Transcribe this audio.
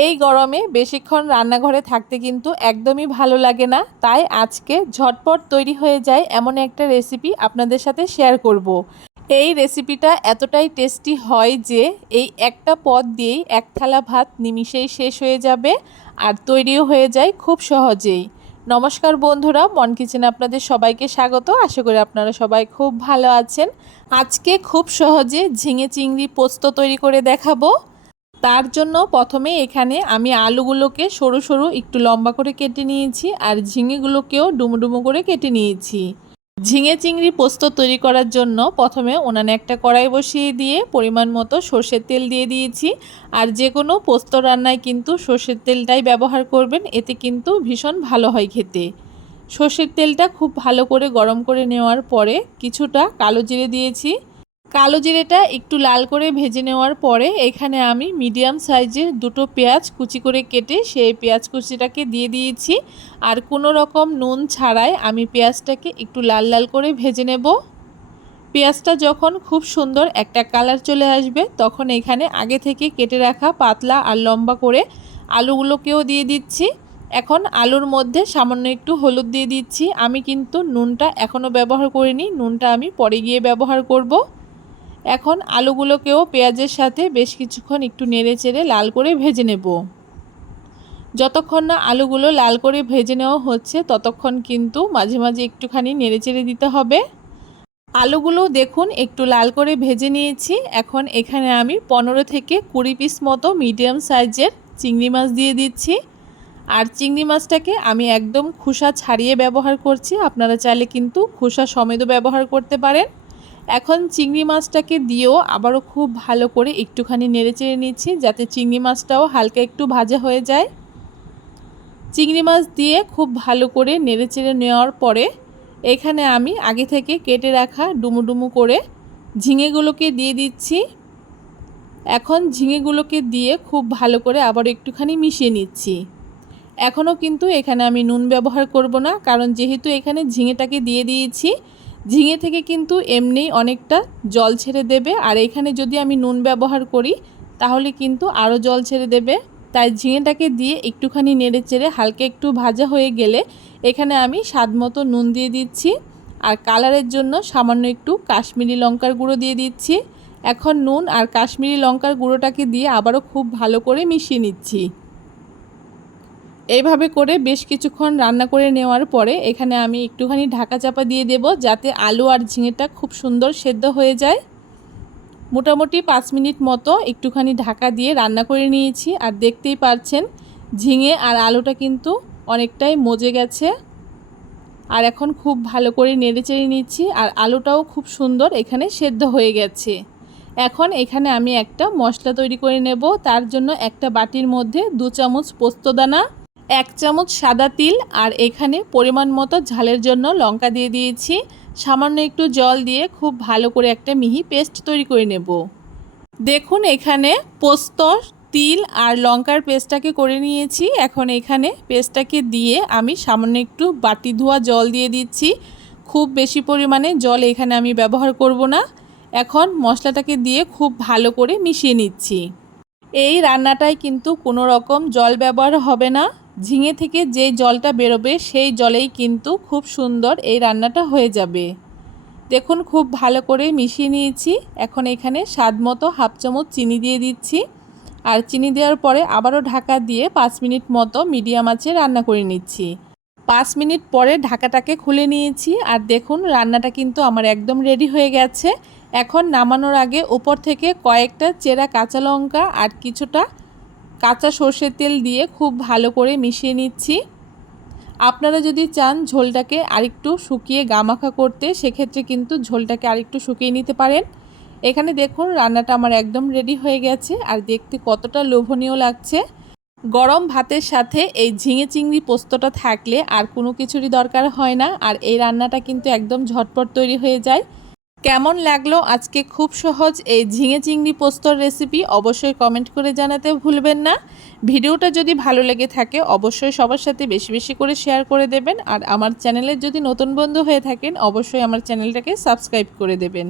এই গরমে বেশিক্ষণ রান্নাঘরে থাকতে কিন্তু একদমই ভালো লাগে না। তাই আজকে ঝটপট তৈরি হয়ে যায় এমন একটা রেসিপি আপনাদের সাথে শেয়ার করব। এই রেসিপিটা এতটাই টেস্টি হয় যে এই একটা পদ দিয়েই এক থালা ভাত নিমিষেই শেষ হয়ে যাবে আর তৈরিও হয়ে যায় খুব সহজেই। নমস্কার বন্ধুরা, মন কিচেনে আপনাদের সবাইকে স্বাগত। আশা করি আপনারা সবাই খুব ভালো আছেন। আজকে খুব সহজে ঝিঙে চিংড়ি পোস্ত তৈরি করে দেখাবো। তার জন্য প্রথমে এখানে আমি আলুগুলোকে সরু সরু একটু লম্বা করে কেটে নিয়েছি আর ঝিঙেগুলোকেও ডুমো ডুমো করে কেটে নিয়েছি। ঝিঙে চিংড়ি পোস্ত তৈরি করার জন্য প্রথমে উনানে একটা কড়াই বসিয়ে দিয়ে পরিমাণ মতো সর্ষের তেল দিয়ে দিয়েছি। আর যে কোনো পোস্ত রান্নায় কিন্তু সর্ষের তেলটাই ব্যবহার করবেন, এতে কিন্তু ভীষণ ভালো হয় খেতে। সর্ষের তেলটা খুব ভালো করে গরম করে নেওয়ার পরে কিছুটা কালো জিরে দিয়েছি। কালো জিরেটা একটু লাল করে ভেজে নেওয়ার পরে এখানে আমি মিডিয়াম সাইজের দুটো পেঁয়াজ কুচি করে কেটে সেই পেঁয়াজ কুচিটাকে দিয়ে দিয়েছি। আর কোনো রকম নুন ছাড়াই আমি পেঁয়াজটাকে একটু লাল লাল করে ভেজে নেব। পেঁয়াজটা যখন খুব সুন্দর একটা কালার চলে আসবে তখন এখানে আগে থেকে কেটে রাখা পাতলা আর লম্বা করে আলুগুলোকেও দিয়ে দিচ্ছি। এখন আলুর মধ্যে সামান্য একটু হলুদ দিয়ে দিচ্ছি। আমি কিন্তু নুনটা এখনও ব্যবহার করিনি, নুনটা আমি পরে গিয়ে ব্যবহার করব। এখন আলুগুলোকেও পেঁয়াজের সাথে বেশ কিছুক্ষণ একটু নেড়ে চেড়ে লাল করে ভেজে নেব। যতক্ষণ না আলুগুলো লাল করে ভেজে নেওয়া হচ্ছে ততক্ষণ কিন্তু মাঝে মাঝে একটুখানি নেড়ে চেড়ে দিতে হবে। আলুগুলো দেখুন একটু লাল করে ভেজে নিয়েছি। এখন এখানে আমি 15 থেকে 20 পিস মতো মিডিয়াম সাইজের চিংড়ি মাছ দিয়ে দিচ্ছি। আর চিংড়ি মাছটাকে আমি একদম খোসা ছাড়িয়ে ব্যবহার করছি, আপনারা চাইলে কিন্তু খোসা সমেতও ব্যবহার করতে পারেন। এখন চিংড়ি মাছটাকে দিয়েও আবারও খুব ভালো করে একটুখানি নেড়েচেড়ে নিচ্ছি যাতে চিংড়ি মাছটাও হালকা একটু ভাজা হয়ে যায়। চিংড়ি মাছ দিয়ে খুব ভালো করে নেড়েচেড়ে নেওয়ার পরে এখানে আমি আগে থেকে কেটে রাখা ডুমু ডুমু করে ঝিঙেগুলোকে দিয়ে দিচ্ছি। এখন ঝিঙেগুলোকে দিয়ে খুব ভালো করে আবার একটুখানি মিশিয়ে নিচ্ছি। এখনও কিন্তু এখানে আমি নুন ব্যবহার করব না, কারণ যেহেতু এখানে ঝিঙেটাকে দিয়ে দিয়েছি ঝিঙে থেকে কিন্তু এমনিই অনেকটা জল ছেড়ে দেবে। আর এখানে যদি আমি নুন ব্যবহার করি তাহলে কিন্তু আরও জল ছেড়ে দেবে। তাই ঝিঙেটাকে দিয়ে একটুখানি নেড়ে চেড়ে হালকা একটু ভাজা হয়ে গেলে এখানে আমি স্বাদ মতো নুন দিয়ে দিচ্ছি। আর কালারের জন্য সামান্য একটু কাশ্মীরি লঙ্কার গুঁড়ো দিয়ে দিচ্ছি। এখন নুন আর কাশ্মীরি লঙ্কার গুঁড়োটাকে দিয়ে আবারও খুব ভালো করে মিশিয়ে নিচ্ছি। এইভাবে করে বেশ কিছুক্ষণ রান্না করে নেওয়ার পরে এখানে আমি একটুখানি ঢাকা চাপা দিয়ে দেব যাতে আলু আর ঝিঙেটা খুব সুন্দর সেদ্ধ হয়ে যায়। মোটামুটি 5 মিনিট মতো একটুখানি ঢাকা দিয়ে রান্না করে নিয়েছি। আর দেখতেই পাচ্ছেন ঝিঙে আর আলুটা কিন্তু অনেকটাই মজে গেছে। আর এখন খুব ভালো করে নেড়েচেড়ে নিচ্ছি আর আলুটাও খুব সুন্দর এখানে সেদ্ধ হয়ে গেছে। এখন এখানে আমি একটা মশলা তৈরি করে নেব। তার জন্য একটা বাটির মধ্যে 2 চামচ পোস্তদানা, 1 চামচ সাদা তিল আর এখানে পরিমাণ মতো ঝালের জন্য লঙ্কা দিয়ে দিয়েছি। সামান্য একটু জল দিয়ে খুব ভালো করে একটা মিহি পেস্ট তৈরি করে নেব। দেখুন এখানে পোস্ত, তিল আর লঙ্কার পেস্টটাকে করে নিয়েছি। এখন এখানে পেস্টটাকে দিয়ে আমি সামান্য একটু বাটি ধোয়া জল দিয়ে দিচ্ছি। খুব বেশি পরিমাণে জল এখানে আমি ব্যবহার করব না। এখন মশলাটাকে দিয়ে খুব ভালো করে মিশিয়ে নিচ্ছি। এই রান্নাটায় কিন্তু কোনো রকম জল ব্যবহার হবে না। ঝিঙে থেকে যে জলটা বেরোবে সেই জলেই কিন্তু খুব সুন্দর এই রান্নাটা হয়ে যাবে। দেখুন খুব ভালো করে মিশিয়ে নিয়েছি। এখন এখানে স্বাদ মতো 1/2 চামচ চিনি দিয়ে দিচ্ছি। আর চিনি দেওয়ার পরে আবারও ঢাকা দিয়ে 5 মিনিট মতো মিডিয়াম আঁচে রান্না করে নিচ্ছি। 5 মিনিট পরে ঢাকাটাকে খুলে নিয়েছি আর দেখুন রান্নাটা কিন্তু আমার একদম রেডি হয়ে গেছে। এখন নামানোর আগে উপর থেকে কয়েকটা চেরা কাঁচা লঙ্কা আর কিছুটা কাঁচা সর্ষের তেল দিয়ে খুব ভালো করে মিশিয়ে নিচ্ছি। আপনারা যদি চান ঝোলটাকে আরেকটু শুকিয়ে গামাখা করতে সেক্ষেত্রে কিন্তু ঝোলটাকে আরেকটু শুকিয়ে নিতে পারেন। এখানে দেখুন রান্নাটা আমার একদম রেডি হয়ে গেছে আর দেখতে কতটা লোভনীয় লাগছে। গরম ভাতের সাথে এই ঝিঙে চিংড়ি পোস্তটা থাকলে আর কোনো কিছুরই দরকার হয় না। আর এই রান্নাটা কিন্তু একদম ঝটপট তৈরি হয়ে যায়। কেমন লাগলো আজকে খুব সহজ এই ঝিঙে চিংড়ি পোস্তর রেসিপি অবশ্যই কমেন্ট করে জানাতে ভুলবেন না। ভিডিওটা যদি ভালো লেগে থাকে অবশ্যই সবার সাথে বেশি বেশি করে শেয়ার করে দেবেন। আর আমার চ্যানেলের যদি নতুন বন্ধু হয়ে থাকেন অবশ্যই আমার চ্যানেলটাকে সাবস্ক্রাইব করে দেবেন।